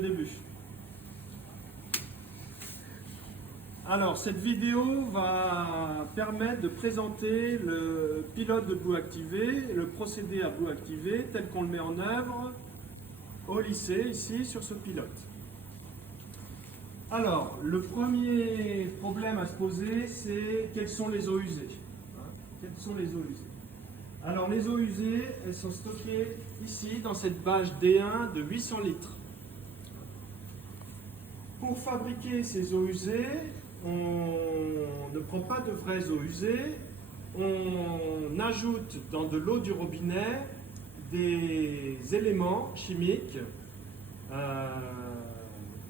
Début. Alors, cette vidéo va permettre de présenter le pilote de bout activé, le procédé à bout activé tel qu'on le met en œuvre au lycée, ici, sur ce pilote. Alors, le premier problème à se poser, c'est quelles sont les eaux usées. Quelles sont les eaux usées? Alors, les eaux usées, elles sont stockées ici, dans cette bâche D1 de 800 litres. Pour fabriquer ces eaux usées, on ne prend pas de vraies eaux usées, on ajoute dans de l'eau du robinet des éléments chimiques,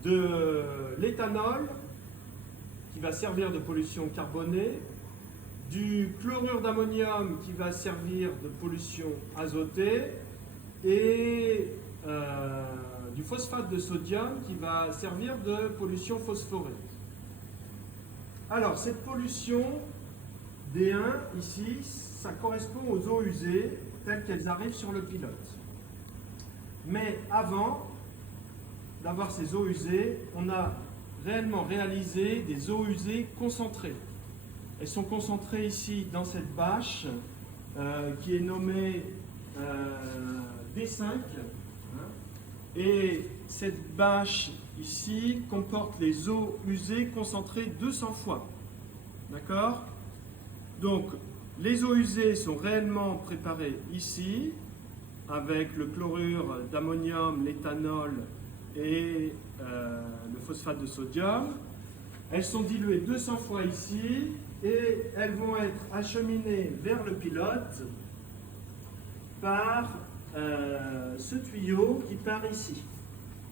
de l'éthanol qui va servir de pollution carbonée, du chlorure d'ammonium qui va servir de pollution azotée et du phosphate de sodium qui va servir de pollution phosphorée. Alors, cette pollution D1, ici, ça correspond aux eaux usées telles qu'elles arrivent sur le pilote. Mais avant d'avoir ces eaux usées, on a réellement réalisé des eaux usées concentrées. Elles sont concentrées ici dans cette bâche qui est nommée D5. Et cette bâche ici comporte les eaux usées concentrées 200 fois. D'accord? Donc, les eaux usées sont réellement préparées ici, avec le chlorure d'ammonium, l'éthanol et le phosphate de sodium. Elles sont diluées 200 fois ici et elles vont être acheminées vers le pilote par ce tuyau qui part ici.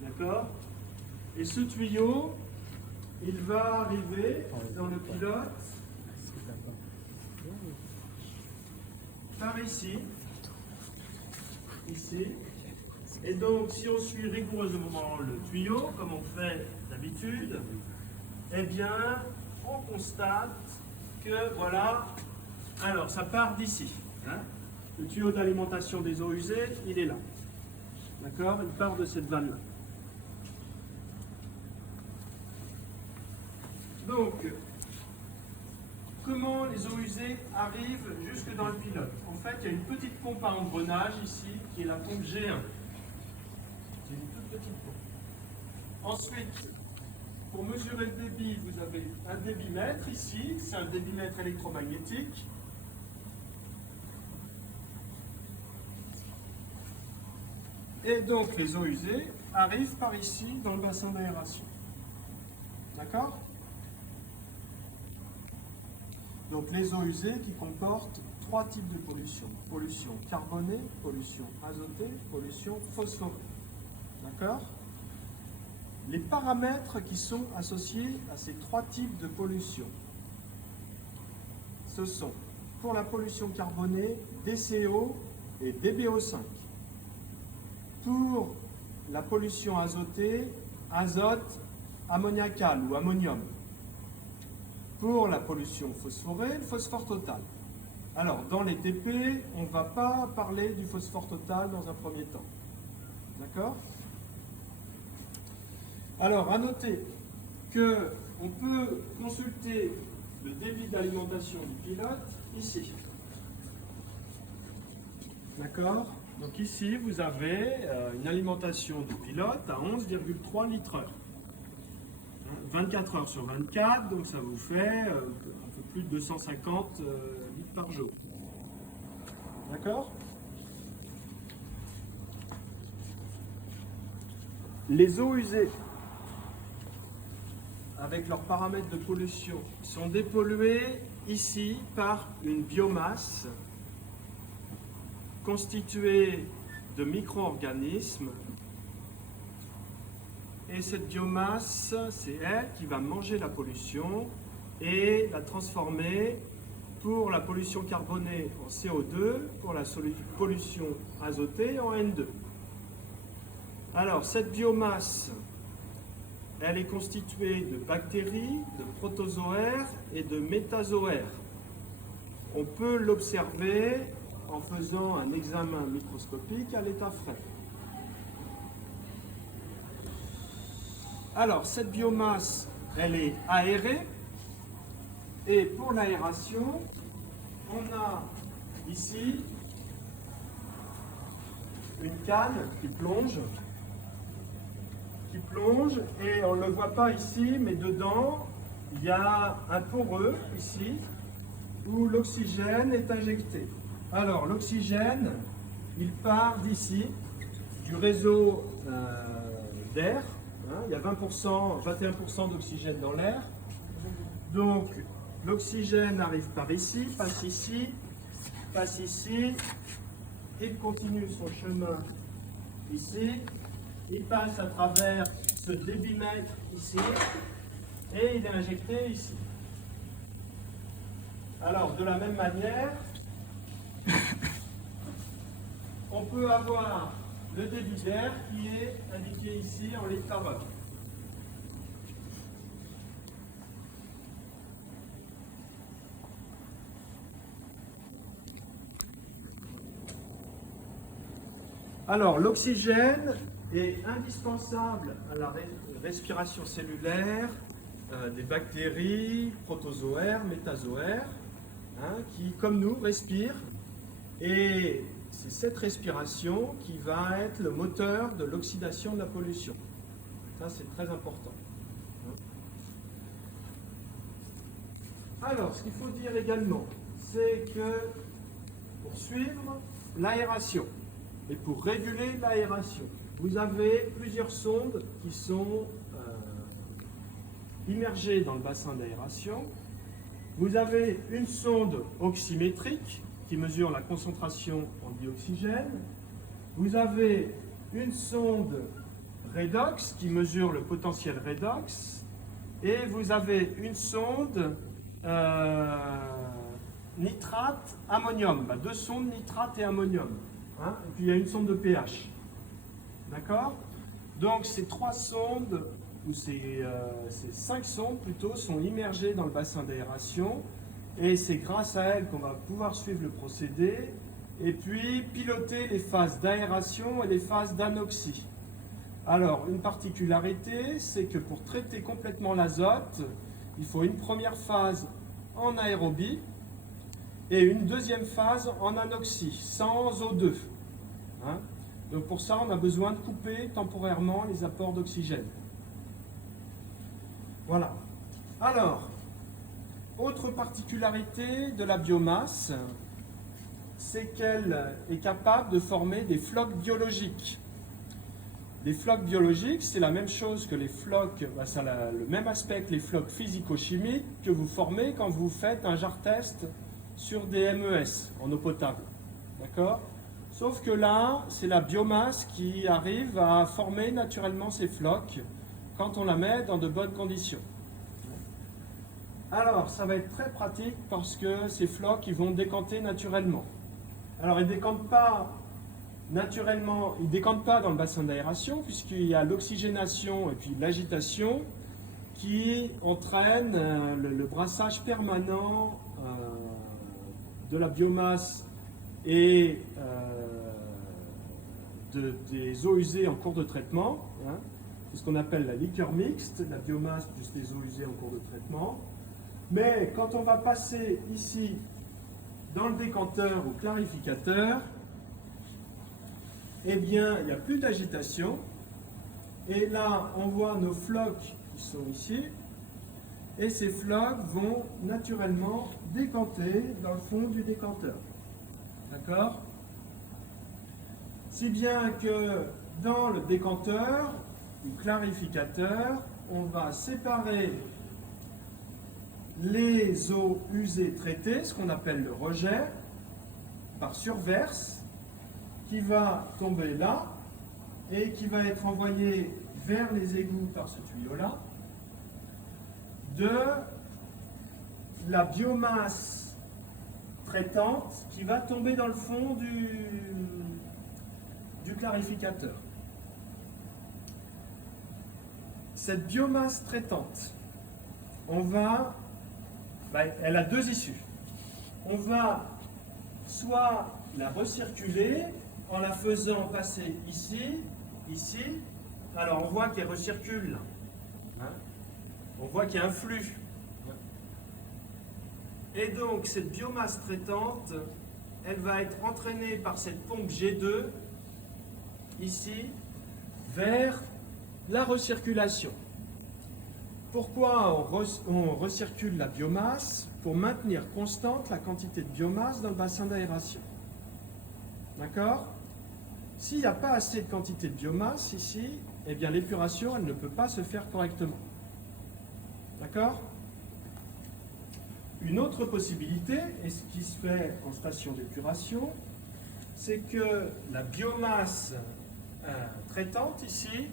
D'accord? Et ce tuyau, il va arriver dans le pilote par ici. Ici. Et donc, si on suit rigoureusement le tuyau, comme on fait d'habitude, eh bien, on constate que, voilà, alors ça part d'ici. Hein? Le tuyau d'alimentation des eaux usées, il est là. D'accord? Il part de cette vanne-là. Donc, comment les eaux usées arrivent jusque dans le pilote? En fait, il y a une petite pompe à engrenage ici, qui est la pompe G1. C'est une toute petite pompe. Ensuite, pour mesurer le débit, vous avez un débitmètre ici, c'est un débitmètre électromagnétique. Et donc les eaux usées arrivent par ici dans le bassin d'aération. D'accord? Donc les eaux usées qui comportent trois types de pollution. Pollution carbonée, pollution azotée, pollution phosphorée. D'accord? Les paramètres qui sont associés à ces trois types de pollution, ce sont pour la pollution carbonée DCO et DBO5. Pour la pollution azotée, azote ammoniacal ou ammonium. Pour la pollution phosphorée, le phosphore total. Alors, dans les TP, on ne va pas parler du phosphore total dans un premier temps. D'accord? Alors, à noter qu'on peut consulter le débit d'alimentation du pilote ici. D'accord? Donc ici, vous avez une alimentation du pilote à 11,3 litres heure. 24 heures sur 24, donc ça vous fait un peu plus de 250 litres par jour. D'accord? Les eaux usées, avec leurs paramètres de pollution, sont dépolluées ici par une biomasse constituée de micro-organismes. Et cette biomasse, c'est elle qui va manger la pollution et la transformer pour la pollution carbonée en CO2, pour la pollution azotée en N2. Alors, cette biomasse, elle est constituée de bactéries, de protozoaires et de métazoaires. On peut l'observer en faisant un examen microscopique à l'état frais. Alors, cette biomasse, elle est aérée. Et pour l'aération, on a ici une canne qui plonge, et on ne le voit pas ici, mais dedans, il y a un poreux ici, où l'oxygène est injecté. Alors, l'oxygène, il part d'ici, du réseau d'air. Il y a 20%, 21% d'oxygène dans l'air. Donc, l'oxygène arrive par ici, passe ici, il continue son chemin ici, il passe à travers ce débitmètre ici, et il est injecté ici. Alors, de la même manière, on peut avoir le débit d'air qui est indiqué ici en litre carbone. Alors, l'oxygène est indispensable à la respiration cellulaire des bactéries, protozoaires, métazoaires, qui, comme nous, respirent. Et c'est cette respiration qui va être le moteur de l'oxydation de la pollution. Ça, c'est très important. Alors, ce qu'il faut dire également, c'est que pour suivre l'aération et pour réguler l'aération, vous avez plusieurs sondes qui sont immergées dans le bassin d'aération. Vous avez une sonde oxymétrique qui mesure la concentration en dioxygène. Vous avez une sonde redox qui mesure le potentiel redox. Et vous avez une sonde nitrate ammonium. Deux sondes nitrate et ammonium. Et puis il y a une sonde de pH. D'accord? Donc ces trois sondes, ou ces 5 sondes plutôt, sont immergées dans le bassin d'aération. Et c'est grâce à elles qu'on va pouvoir suivre le procédé et puis piloter les phases d'aération et les phases d'anoxie. Alors, une particularité, c'est que pour traiter complètement l'azote, il faut une première phase en aérobie et une deuxième phase en anoxie, sans O2. Donc pour ça, on a besoin de couper temporairement les apports d'oxygène. Voilà. Alors, autre particularité de la biomasse, c'est qu'elle est capable de former des flocs biologiques. Les flocs biologiques, c'est la même chose que les flocs, ça a le même aspect que les flocs physico-chimiques que vous formez quand vous faites un jar test sur des MES en eau potable. D'accord? Sauf que là, c'est la biomasse qui arrive à former naturellement ces flocs quand on la met dans de bonnes conditions. Alors, ça va être très pratique parce que ces flocs, ils vont décanter naturellement. Alors, ils ne décantent pas naturellement, ils ne décantent pas dans le bassin d'aération puisqu'il y a l'oxygénation et puis l'agitation qui entraîne le brassage permanent de la biomasse et des eaux usées en cours de traitement. C'est ce qu'on appelle la liqueur mixte, la biomasse plus les eaux usées en cours de traitement. Mais quand on va passer ici dans le décanteur ou clarificateur, eh bien, il n'y a plus d'agitation. Et là, on voit nos flocs qui sont ici. Et ces flocs vont naturellement décanter dans le fond du décanteur. D'accord? Si bien que dans le décanteur ou clarificateur, on va séparer les eaux usées traitées, ce qu'on appelle le rejet, par surverse, qui va tomber là et qui va être envoyé vers les égouts par ce tuyau-là, de la biomasse traitante qui va tomber dans le fond du clarificateur. Cette biomasse traitante, elle a deux issues. On va soit la recirculer en la faisant passer ici, ici. Alors on voit qu'elle recircule Hein. On voit qu'il y a un flux. Et donc, cette biomasse traitante, elle va être entraînée par cette pompe G2, ici, vers la recirculation. Pourquoi on recircule la biomasse? Pour maintenir constante la quantité de biomasse dans le bassin d'aération. D'accord? S'il n'y a pas assez de quantité de biomasse ici, eh bien l'épuration, elle ne peut pas se faire correctement. D'accord? Une autre possibilité, et ce qui se fait en station d'épuration, c'est que la biomasse traitante ici,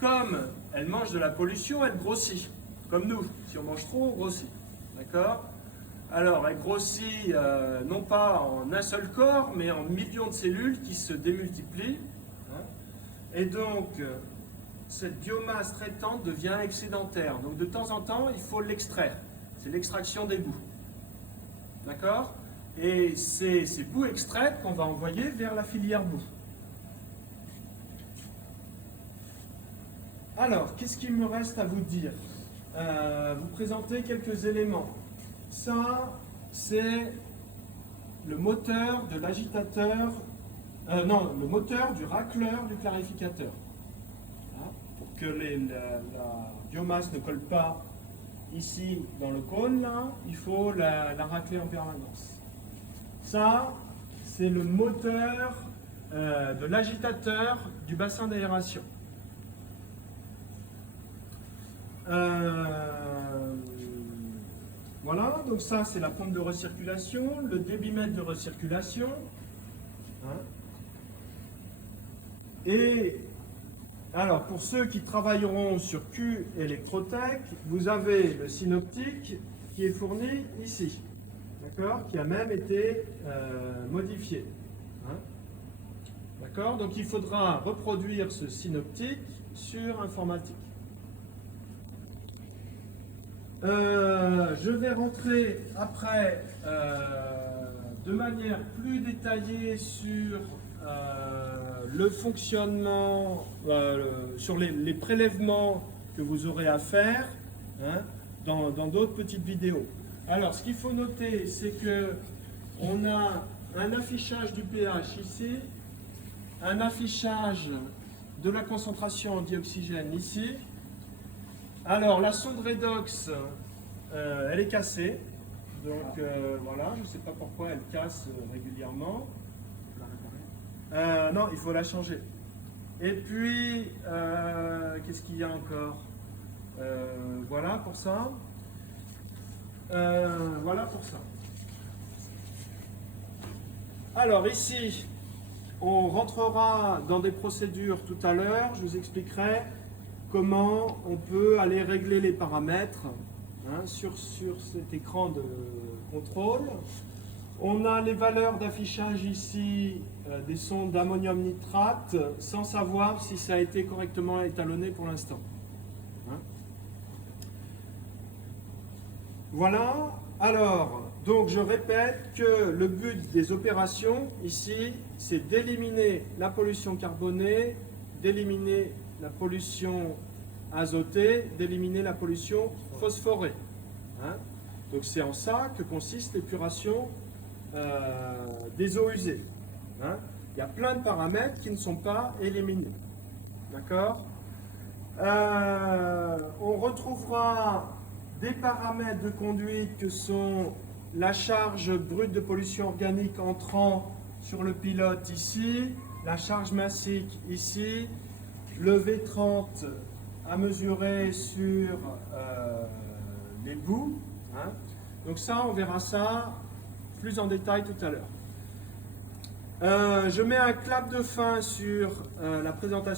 comme elle mange de la pollution, elle grossit. Comme nous, si on mange trop, on grossit. D'accord? Alors, elle grossit non pas en un seul corps, mais en millions de cellules qui se démultiplient. Hein. Et donc, cette biomasse traitante devient excédentaire. Donc, de temps en temps, il faut l'extraire. C'est l'extraction des boues. D'accord? Et c'est ces boues extraites qu'on va envoyer vers la filière boue. Alors, qu'est-ce qu'il me reste à vous dire? Vous présenter quelques éléments. Ça, c'est le moteur de l'agitateur, le moteur du racleur du clarificateur. Hein, pour que la biomasse ne colle pas ici dans le cône, là, il faut la racler en permanence. Ça, c'est le moteur de l'agitateur du bassin d'aération. Voilà, donc ça c'est la pompe de recirculation, le débitmètre de recirculation. Hein. Et alors pour ceux qui travailleront sur Q Electrotech, vous avez le synoptique qui est fourni ici, d'accord, qui a même été modifié. Hein. D'accord, donc il faudra reproduire ce synoptique sur informatique. Je vais rentrer après de manière plus détaillée sur le fonctionnement, sur les prélèvements que vous aurez à faire, hein, dans d'autres petites vidéos. Alors, ce qu'il faut noter, c'est que on a un affichage du pH ici, un affichage de la concentration en dioxygène ici. Alors, la sonde redox, elle est cassée. Donc, voilà, je ne sais pas pourquoi elle casse régulièrement. Non, il faut la changer. Et puis, qu'est-ce qu'il y a encore? Voilà pour ça. Voilà pour ça. Alors, ici, on rentrera dans des procédures tout à l'heure. Je vous expliquerai comment on peut aller régler les paramètres, hein, sur cet écran de contrôle. On a les valeurs d'affichage ici des sondes d'ammonium nitrate sans savoir si ça a été correctement étalonné pour l'instant. Hein. Voilà. Alors, donc je répète que le but des opérations ici, c'est d'éliminer la pollution carbonée, d'éliminer la pollution azotée, d'éliminer la pollution phosphorée. Hein. Donc c'est en ça que consiste l'épuration des eaux usées. Hein. Il y a plein de paramètres qui ne sont pas éliminés. D'accord? On retrouvera des paramètres de conduite que sont la charge brute de pollution organique entrant sur le pilote ici, la charge massique ici, le V30 à mesurer sur les bouts. Hein. Donc ça, on verra ça plus en détail tout à l'heure. Je mets un clap de fin sur la présentation.